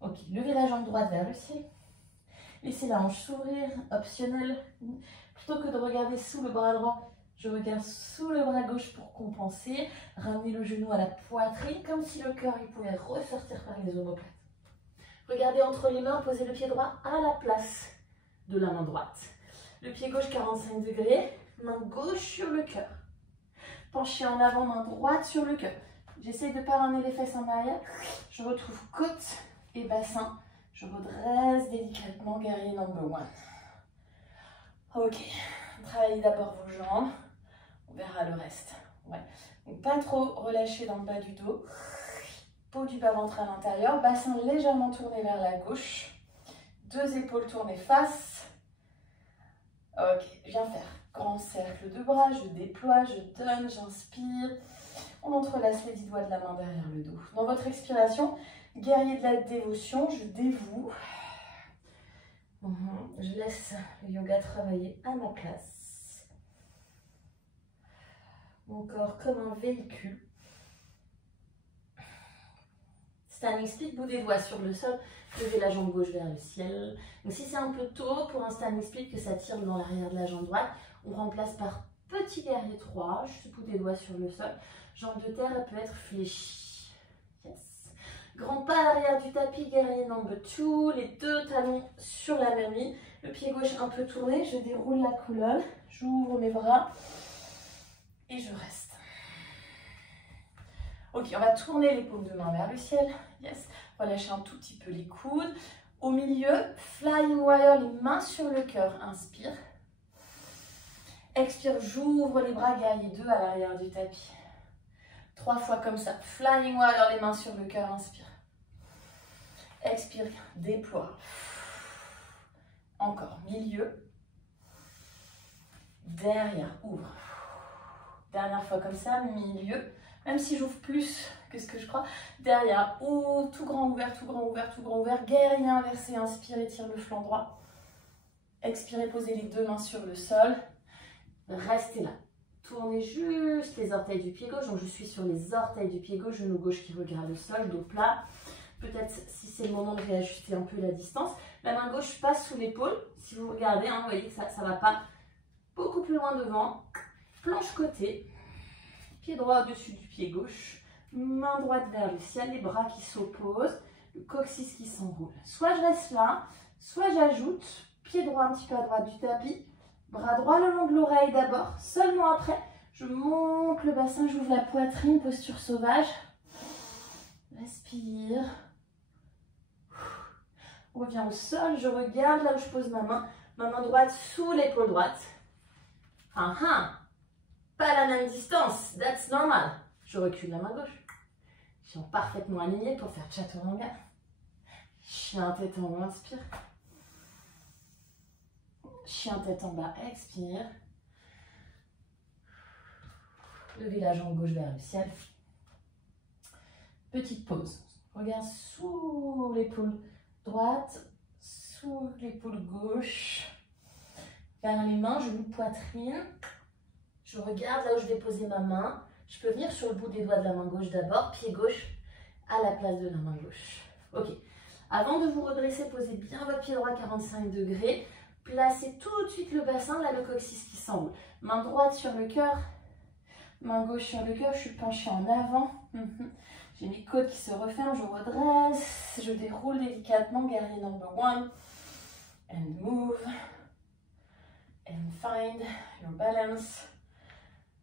Ok, levez la jambe droite vers le ciel. Laissez la hanche s'ouvrir, optionnel. Plutôt que de regarder sous le bras droit, je regarde sous le bras gauche pour compenser. Ramenez le genou à la poitrine, comme si le cœur il pouvait ressortir par les omoplates. Regardez entre les mains, posez le pied droit à la place de la main droite. Le pied gauche 45 degrés, main gauche sur le cœur. Penchez en avant, main droite sur le cœur. J'essaie de ne pas ramener les fesses en arrière. Je retrouve côte et bassin. Je redresse délicatement, guerrier number one. Ok, travaillez d'abord vos jambes. On verra le reste. Ouais. Donc pas trop relâcher dans le bas du dos. Peau du bas-ventre à l'intérieur. Bassin légèrement tourné vers la gauche. Deux épaules tournées face. Ok, je viens faire grand cercle de bras. Je déploie, je donne, j'inspire. On entrelace les 10 doigts de la main derrière le dos. Dans votre expiration, guerrier de la dévotion, je dévoue. Je laisse le yoga travailler à ma place. Mon corps comme un véhicule. Standing split, bout des doigts sur le sol. Levez la jambe gauche vers le ciel. Donc si c'est un peu tôt pour un standing split, que ça tire dans l'arrière de la jambe droite, on remplace par petit guerrier 3, juste bout des doigts sur le sol. Jambe de terre, elle peut être fléchie. Yes. Grand pas à l'arrière du tapis, guerrier number 2. Les deux talons sur la même ligne. Le pied gauche un peu tourné. Je déroule la colonne. J'ouvre mes bras. Et je reste. Ok, on va tourner les paumes de main vers le ciel. Yes. Relâchez un tout petit peu les coudes. Au milieu, flying warrior, les mains sur le cœur. Inspire. Expire, j'ouvre les bras, guerrier 2 à l'arrière du tapis. 3 fois comme ça. Flying warrior, les mains sur le cœur, inspire. Expire, déploie. Encore, milieu. Derrière, ouvre. Dernière fois comme ça, milieu. Même si j'ouvre plus que ce que je crois. Derrière, ouvre, tout grand ouvert, tout grand ouvert, tout grand ouvert. Guerrier inversé, inspire, étire le flanc droit. Expirez, posez les deux mains sur le sol. Restez là. Tournez juste les orteils du pied gauche. Donc je suis sur les orteils du pied gauche, genou gauche qui regarde le sol, dos plat. Peut-être si c'est le moment de réajuster un peu la distance. La main gauche passe sous l'épaule. Si vous regardez, vous voyez que ça ne va pas beaucoup plus loin devant. Planche côté. Pied droit au-dessus du pied gauche. Main droite vers le ciel. Les bras qui s'opposent. Le coccyx qui s'enroule. Soit je reste là, soit j'ajoute. Pied droit un petit peu à droite du tapis. Bras droit le long de l'oreille d'abord, seulement après, je monte le bassin, j'ouvre la poitrine, posture sauvage. Respire. On revient au sol, je regarde là où je pose ma main droite sous l'épaule droite. Pas la même distance, that's normal. Je recule la main gauche. Je suis parfaitement alignée pour faire chaturanga. Chien tête en haut, inspire. Chien tête en bas, expire. Levez la jambe gauche vers le ciel. Petite pause. Regarde sous l'épaule droite, sous l'épaule gauche. Vers les mains, genou, poitrine. Je regarde là où je vais poser ma main. Je peux venir sur le bout des doigts de la main gauche d'abord. Pied gauche à la place de la main gauche. Ok. Avant de vous redresser, posez bien votre pied droit 45 degrés. Placez tout de suite le bassin, là le coccyx qui s'enroule. Main droite sur le cœur, main gauche sur le cœur, je suis penchée en avant. J'ai mes côtes qui se referment, je redresse, je déroule délicatement, guerrier number 1. And move. And find your balance.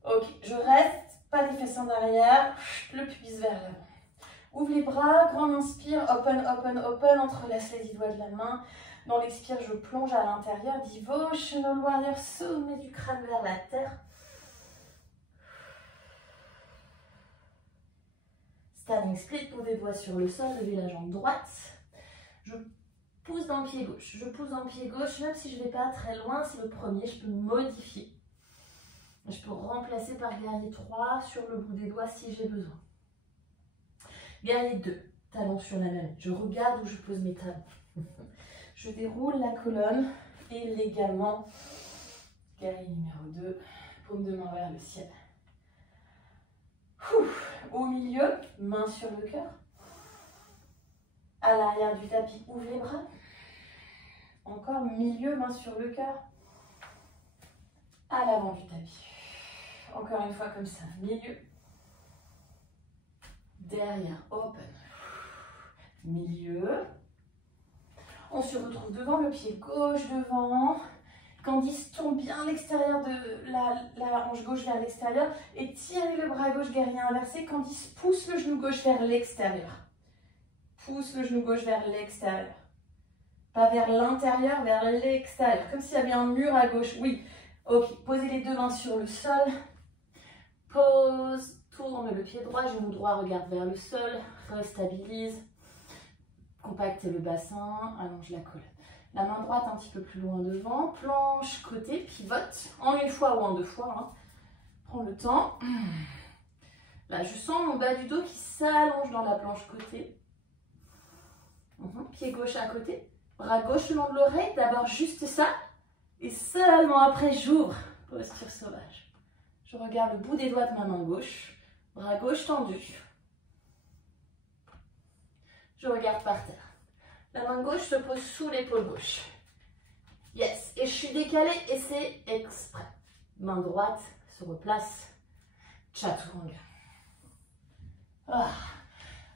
Ok, je reste, pas les fesses en arrière, le pubis vers l'avant. Ouvre les bras, grand inspire, open, open, open, entrelace les 10 doigts de la main. Dans l'expire, je plonge à l'intérieur, devotional warrior, sommet du crâne vers la terre. Standing split, pour des doigts sur le sol, levez la jambe droite. Je pousse dans le pied gauche. Je pousse dans le pied gauche, même si je ne vais pas très loin, c'est le premier, je peux modifier. Je peux remplacer par guerrier 3 sur le bout des doigts si j'ai besoin. Guerrier 2, talons sur la main. Je regarde où je pose mes talons. Je déroule la colonne et légalement, guerrier numéro 2, paume de main vers le ciel. Au milieu, main sur le cœur. À l'arrière du tapis, ouvre les bras. Encore milieu, main sur le cœur. À l'avant du tapis. Encore une fois comme ça, milieu. Derrière, open. Milieu. On se retrouve devant, le pied gauche devant. Candice tourne bien l'extérieur de la hanche gauche vers l'extérieur et tirez le bras gauche, guerrier inversé. Candice pousse le genou gauche vers l'extérieur. Pousse le genou gauche vers l'extérieur. Pas vers l'intérieur, vers l'extérieur. Comme s'il y avait un mur à gauche. Oui. Ok. Posez les deux mains sur le sol. Pose. Tourne le pied droit. Genou droit regarde vers le sol. Restabilise. Compactez le bassin. Allonge la colonne. La main droite un petit peu plus loin devant. Planche, côté, pivote. En une fois ou en deux fois. Hein. Prends le temps. Là, je sens mon bas du dos qui s'allonge dans la planche côté. Pied gauche à côté. Bras gauche le long de l'oreille. D'abord juste ça. Et seulement après, j'ouvre. Posture sauvage. Je regarde le bout des doigts de ma main gauche. Bras gauche tendu. Je regarde par terre. La main gauche se pose sous l'épaule gauche. Yes. Et je suis décalée et c'est exprès. Main droite se replace. Chaturanga. Ah.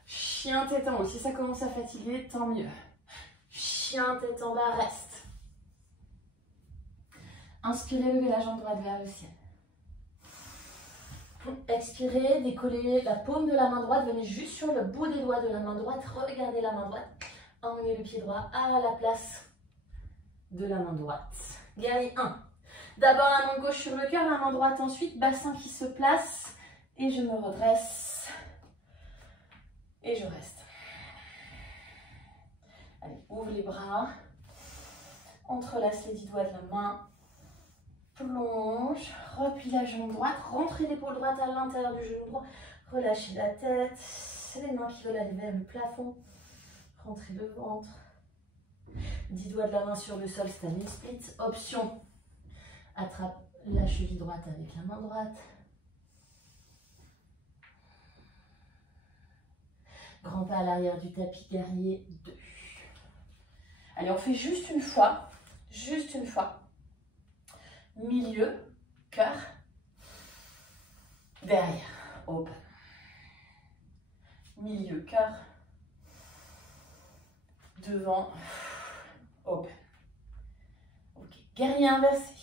Chien tête en haut. Si ça commence à fatiguer, tant mieux. Chien tête en bas, reste. Inspirez, levez la jambe droite vers le ciel. Expirez, décollez la paume de la main droite. Venez juste sur le bout des doigts de la main droite. Regardez la main droite. Emmenez le pied droit à la place de la main droite. Guerrier 1. D'abord la main gauche sur le cœur, la main droite ensuite. Bassin qui se place. Et je me redresse. Et je reste. Allez, ouvre les bras. Entrelace les 10 doigts de la main. Plonge. Replie la jambe droite. Rentrez l'épaule droite à l'intérieur du genou droit. Relâchez la tête. Les mains qui veulent aller vers le plafond. Rentrez le ventre. 10 doigts de la main sur le sol, standing split. Option. Attrape la cheville droite avec la main droite. Grand pas à l'arrière du tapis, guerrier 2. Allez, on fait juste une fois. Juste une fois. Milieu, cœur. Derrière, open. Milieu, cœur. Devant, open. Ok, guerrier inversé.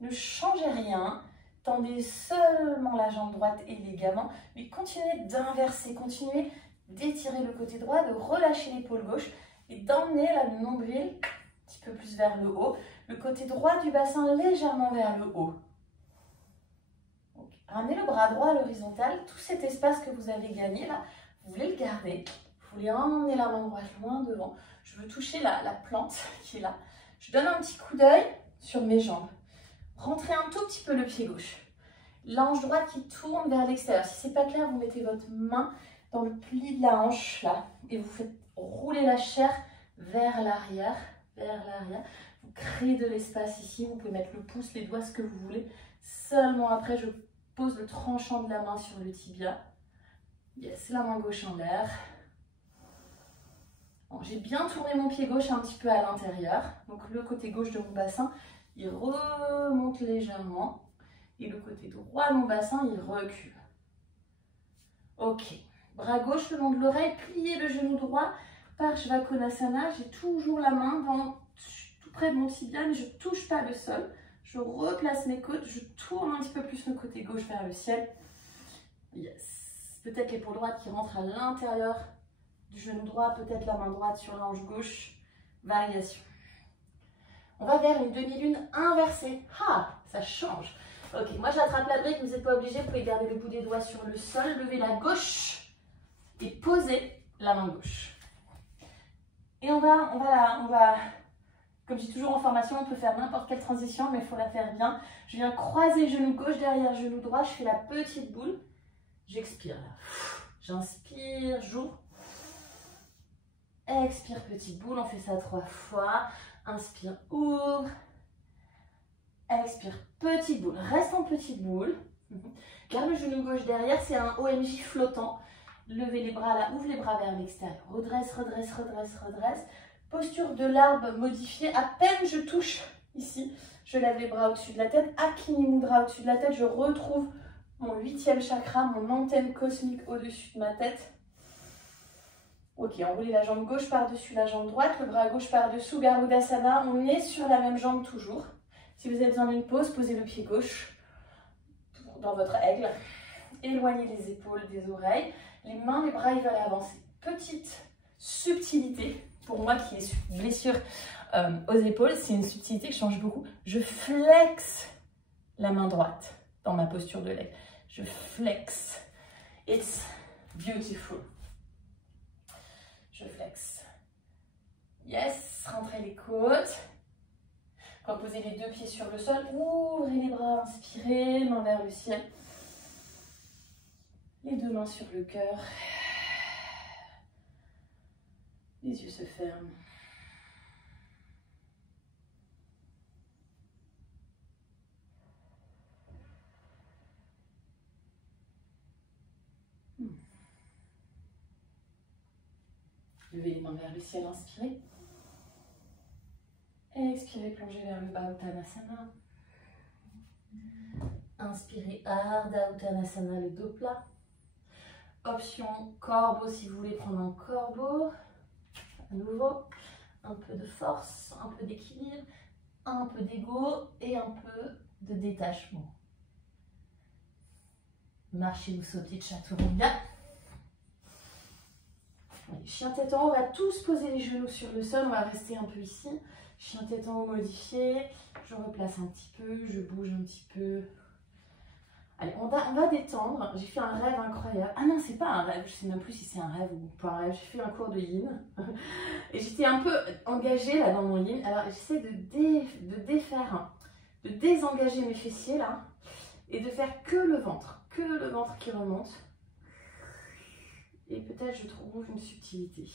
Ne changez rien. Tendez seulement la jambe droite et les gamins, mais continuez d'inverser, continuez d'étirer le côté droit, de relâcher l'épaule gauche et d'emmener le nombril un petit peu plus vers le haut, le côté droit du bassin légèrement vers le haut. Okay. Ramenez le bras droit à l'horizontale, tout cet espace que vous avez gagné là, vous voulez le garder, vous voulez emmener la main droite loin devant. Je veux toucher la plante qui est là. Je donne un petit coup d'œil sur mes jambes. Rentrez un tout petit peu le pied gauche. La hanche droite qui tourne vers l'extérieur. Si ce n'est pas clair, vous mettez votre main dans le pli de la hanche là et vous faites rouler la chair vers l'arrière. Vous créez de l'espace ici. Vous pouvez mettre le pouce, les doigts, ce que vous voulez. Seulement après, je pose le tranchant de la main sur le tibia. Yes, la main gauche en l'air. Bon, j'ai bien tourné mon pied gauche un petit peu à l'intérieur. Donc le côté gauche de mon bassin, il remonte légèrement et le côté droit de mon bassin, il recule. Ok, bras gauche le long de l'oreille, pliez le genou droit, Parshvakonasana. J'ai toujours la main tout près de mon tibia, mais je ne touche pas le sol. Je replace mes côtes, je tourne un petit peu plus le côté gauche vers le ciel. Yes. Peut-être l'épaule droite qui rentre à l'intérieur du genou droit, peut-être la main droite sur la hanche gauche. Variation. On va vers une demi-lune inversée. Ah, ça change. Ok, moi j'attrape la brique, vous n'êtes pas obligé, vous pouvez garder le bout des doigts sur le sol, lever la gauche et poser la main gauche. Et on va, comme je dis toujours en formation, on peut faire n'importe quelle transition, mais il faut la faire bien. Je viens croiser genou gauche derrière genou droit, je fais la petite boule. J'expire là. J'inspire, j'ouvre. Expire, petite boule, on fait ça 3 fois. Inspire, ouvre. Expire, petite boule. Reste en petite boule. Garde le genou gauche derrière, c'est un OMJ flottant. Levez les bras là, ouvre les bras vers l'extérieur. Redresse, redresse, redresse, redresse. Posture de l'arbre modifiée. À peine je touche ici, je lève les bras au-dessus de la tête. Akini Mudra au-dessus de la tête. Je retrouve mon 8e chakra, mon antenne cosmique au-dessus de ma tête. Ok, enroulez la jambe gauche par-dessus la jambe droite, le bras gauche par-dessous, Garudasana. On est sur la même jambe toujours. Si vous avez besoin d'une pause, posez le pied gauche dans votre aigle. Éloignez les épaules des oreilles. Les mains, les bras, ils veulent avancer. Petite subtilité, pour moi qui ai blessure aux épaules, c'est une subtilité qui change beaucoup. Je flexe la main droite dans ma posture de l'aigle. Je flexe. It's beautiful. Je flexe. Yes, rentrez les côtes. Reposez les 2 pieds sur le sol. Ouvrez les bras, inspirez, main vers le ciel. Les 2 mains sur le cœur. Les yeux se ferment. Levez les mains vers le ciel, inspirez. Expirez, plongez vers le bas, Uttanasana. Inspirez, Ardha Uttanasana, le dos plat. Option corbeau si vous voulez prendre un corbeau. À nouveau, un peu de force, un peu d'équilibre, un peu d'ego et un peu de détachement. Marchez ou sautez, Chaturanga. Chien tête en haut, on va tous poser les genoux sur le sol, on va rester un peu ici. Chien tête en haut modifié, je replace un petit peu, je bouge un petit peu. Allez, on va détendre. J'ai fait un rêve incroyable. Ah non, c'est pas un rêve, je sais même plus si c'est un rêve ou pas un rêve. J'ai fait un cours de yin et j'étais un peu engagée là dans mon yin. Alors j'essaie de défaire, de désengager mes fessiers là et de faire que le ventre qui remonte. Et peut-être je trouve une subtilité.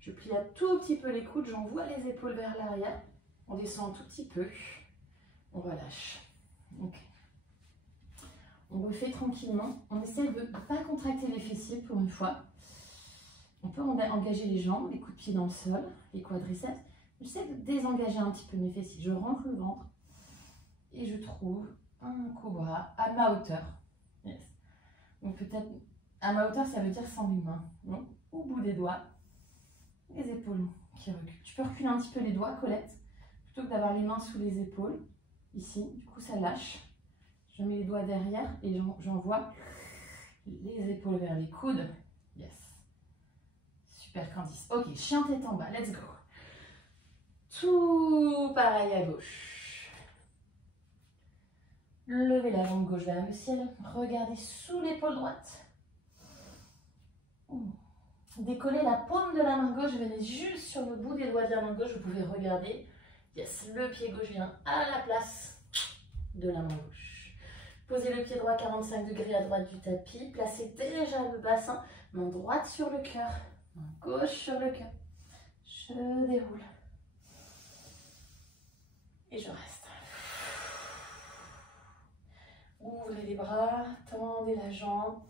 Je plie un tout petit peu les coudes, j'envoie les épaules vers l'arrière. On descend un tout petit peu. On relâche. Ok. On refait tranquillement. On essaie de ne pas contracter les fessiers pour une fois. On peut engager les jambes, les coups de pied dans le sol, les quadriceps. J'essaie de désengager un petit peu mes fessiers. Je rentre le ventre et je trouve un cobra à ma hauteur. Yes. Donc peut-être à ma hauteur, ça veut dire sans mes mains. Donc, au bout des doigts, les épaules qui reculent. Tu peux reculer un petit peu les doigts, Colette, plutôt que d'avoir les mains sous les épaules. Ici, du coup, ça lâche. Je mets les doigts derrière et j'envoie les épaules vers les coudes. Yes. Super Candice. Ok, chien tête en bas, let's go. Tout pareil à gauche. Levez la jambe gauche vers le ciel. Regardez sous l'épaule droite. Décollez la paume de la main gauche. Venez juste sur le bout des doigts de la main gauche. Vous pouvez regarder. Yes, le pied gauche vient à la place de la main gauche. Posez le pied droit 45 degrés à droite du tapis. Placez déjà le bassin. Main droite sur le cœur. Main gauche sur le cœur. Je déroule. Et je reste. Ouvrez les bras. Tendez la jambe.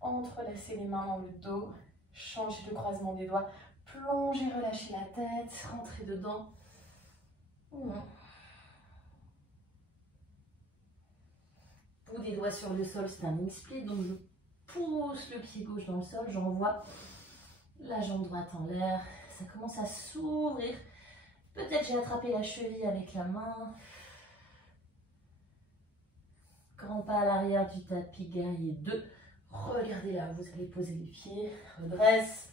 Entrelacez les mains dans le dos. Changez le croisement des doigts. Plongez, relâchez la tête. Rentrez dedans. Bout des doigts sur le sol, c'est un mini split. Donc je pousse le pied gauche dans le sol. J'envoie la jambe droite en l'air. Ça commence à s'ouvrir. Peut-être j'ai attrapé la cheville avec la main. Grand pas à l'arrière du tapis, guerrier 2. Regardez là, vous allez poser les pieds. Redresse.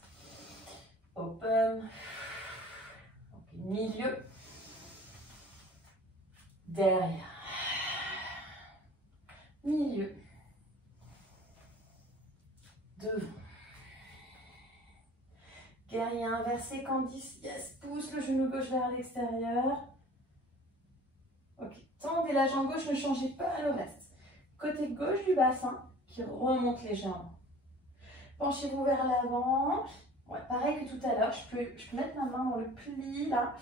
Open. Okay, milieu. Derrière. Milieu. Devant. Guerrier inversé, Candice. Yes, pousse le genou gauche vers l'extérieur. Ok, tendez la jambe gauche, ne changez pas le reste. Côté gauche du bassin qui remonte légèrement. Penchez-vous vers l'avant. Ouais, pareil que tout à l'heure, je peux mettre ma main dans le pli là.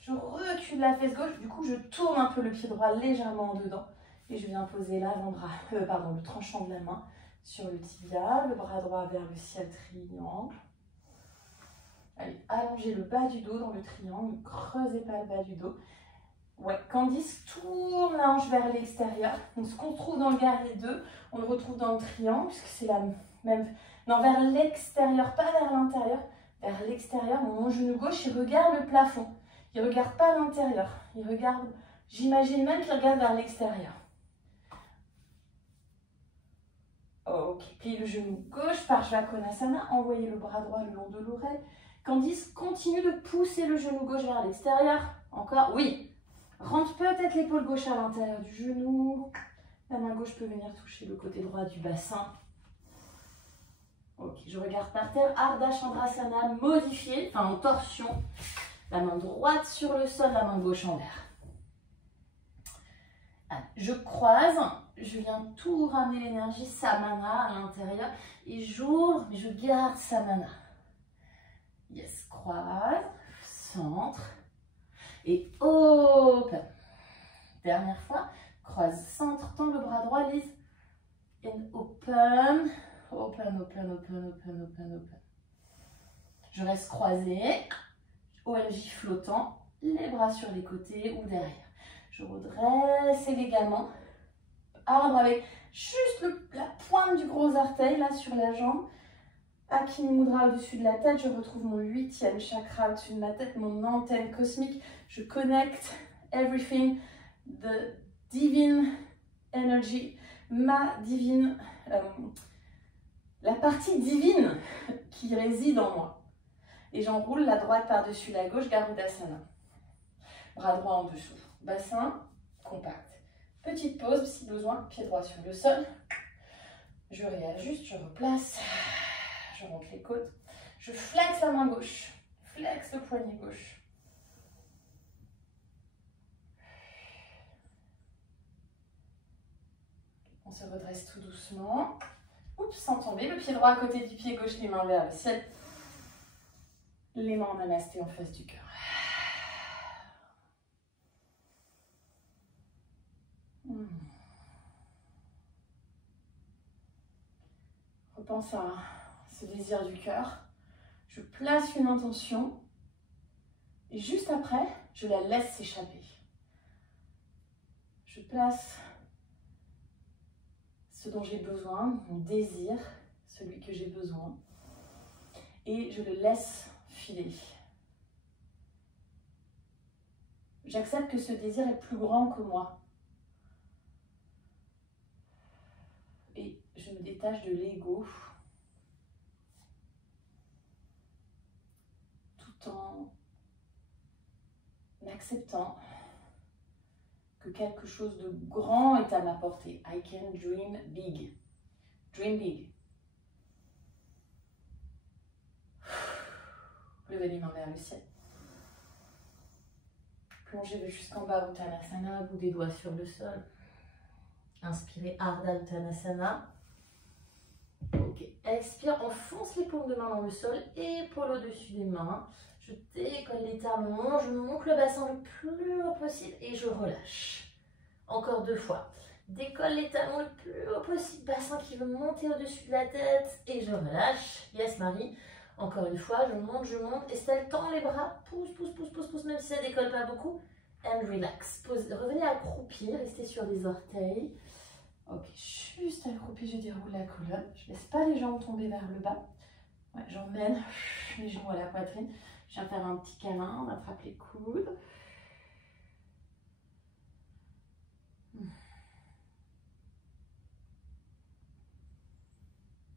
Je recule la fesse gauche, du coup je tourne un peu le pied droit légèrement en dedans. Et je viens poser l'avant-bras, le tranchant de la main sur le tibia, le bras droit vers le ciel, triangle. Allez, allongez le bas du dos dans le triangle, ne creusez pas le bas du dos. Ouais, Candice tourne la hanche vers l'extérieur. Donc ce qu'on trouve dans le guerrier 2, on le retrouve dans le triangle, puisque c'est la même... Non, vers l'extérieur, pas vers l'intérieur. Vers l'extérieur, mon genou gauche, il regarde le plafond. Il ne regarde pas à l'intérieur. Il regarde, j'imagine même qu'il regarde vers l'extérieur. Ok, pliez le genou gauche, Parsvakonasana, envoyez le bras droit le long de l'oreille. Candice, continue de pousser le genou gauche vers l'extérieur. Encore, oui. Rentre peut-être l'épaule gauche à l'intérieur du genou. La main gauche peut venir toucher le côté droit du bassin. Ok, je regarde par terre. Ardha Chandrasana modifié, enfin en torsion. La main droite sur le sol, la main gauche en l'air. Je croise, je viens tout ramener l'énergie Samana à l'intérieur et j'ouvre, mais je garde Samana. Yes, croise, centre et open. Dernière fois, croise, centre, tends le bras droit, lise and open, open, open, open, open, open, open. Je reste croisé, OMJ flottant, les bras sur les côtés ou derrière. Je redresse élégamment, arbre avec juste la pointe du gros orteil là sur la jambe. Akini Mudra au-dessus de la tête, je retrouve mon 8e chakra au-dessus de ma tête, mon antenne cosmique. Je connecte everything, the divine energy, ma divine, la partie divine qui réside en moi. Et j'enroule la droite par-dessus la gauche, Garudasana. Bras droit en dessous. Bassin compact. Petite pause si besoin, pied droit sur le sol. Je réajuste, je replace. Je monte les côtes. Je flexe la main gauche. Flexe le poignet gauche. On se redresse tout doucement. Oups, sans tomber. Le pied droit à côté du pied gauche, les mains vers le ciel. Les mains en namasté en face du cœur. Repense à ce désir du cœur. Je place une intention et juste après, je la laisse s'échapper. Je place ce dont j'ai besoin, mon désir, celui que j'ai besoin, et je le laisse filer. J'accepte que ce désir est plus grand que moi. Et je me détache de l'ego tout en acceptant que quelque chose de grand est à ma portée. I can dream big. Dream big. Levez les mains vers le ciel. Plongez jusqu'en bas, Uttanasana, bout des doigts sur le sol. Inspirez, Ardha Uttanasana. Ok, expire, enfonce les paumes de main dans le sol, épaule au-dessus des mains. Je décolle les talons, je monte le bassin le plus haut possible et je relâche. Encore 2 fois. Décolle les talons le plus haut possible, bassin qui veut monter au-dessus de la tête et je relâche. Yes, Marie. Encore une fois, je monte. Estelle, tend les bras, pousse, pousse, pousse, pousse, pousse, même si ça décolle pas beaucoup. And relax. Revenez accroupi, restez sur les orteils. Ok, juste accroupi, je déroule la colonne. Je ne laisse pas les jambes tomber vers le bas. Ouais, j'emmène les genoux à la poitrine. Je viens faire un petit câlin, on attrape les coudes.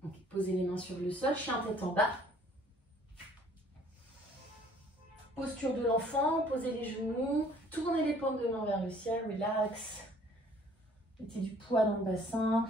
Ok, posez les mains sur le sol, chien tête en bas. Posture de l'enfant, posez les genoux, tournez les paumes de main vers le ciel, relax. Mettez du poids dans le bassin.